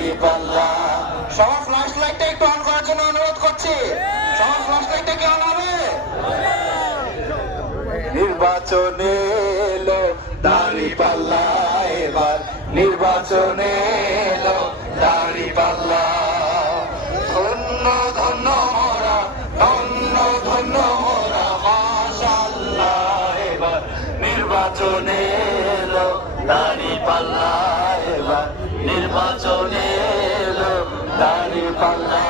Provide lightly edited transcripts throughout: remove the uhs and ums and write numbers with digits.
দাঁড়িপাল্লা। সবার ফ্ল্যাশ লাইটটা একটু অন করার জন্য অনুরোধ করছি। সবার ফ্ল্যাশ লাইটটা কি অন হবে? নির্বাচনে এলো দাঁড়িপাল্লা, এবার নির্বাচনে এলো দাঁড়িপাল্লা। ধন্য ধন্য মোরা, ধন্য ধন্য মোরা, মাশাআল্লাহ। এবার নির্বাচনে এলো দাঁড়িপাল্লা, এবার নির্বাচনে এলো দাঁড়িপাল্লা।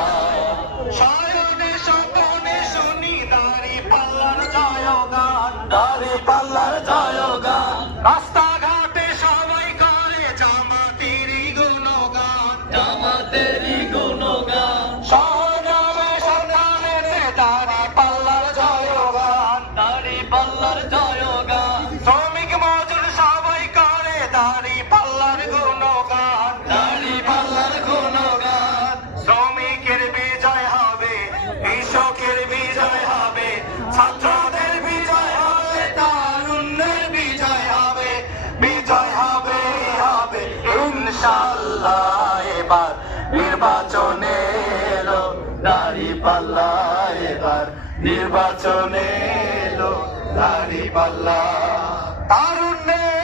শয়নে স্বপনে শুনি দাঁড়িপাল্লার জয়গান, দাঁড়িপাল্লার জয়গান। রাস্তাঘাটে সবাই করে জামাতেরই গুণগান, জামাতেরই গুণগান। সংগ্রামে সংগ্রামেতে দাঁড়িপাল্লার জয়গান, দাঁড়িপাল্লার জয়গান। শ্রমিক মজুর সবাই করে দাঁড়িপাল্লার গুণগান, দাঁড়িপাল্লার গুণগান। শ্রমিকের বিজয় হবে, কৃষকের বিজয় হবে, ছাত্রদের বিজয় হবে, তারুণ্যের বিজয় হবে, বিজয় হবে হবে ইনশাআল্লাহ। এবার নির্বাচনে এলো দাঁড়িপাল্লা, এবার নির্বাচনে এলো দাঁড়িপাল্লা। তারুণ্যের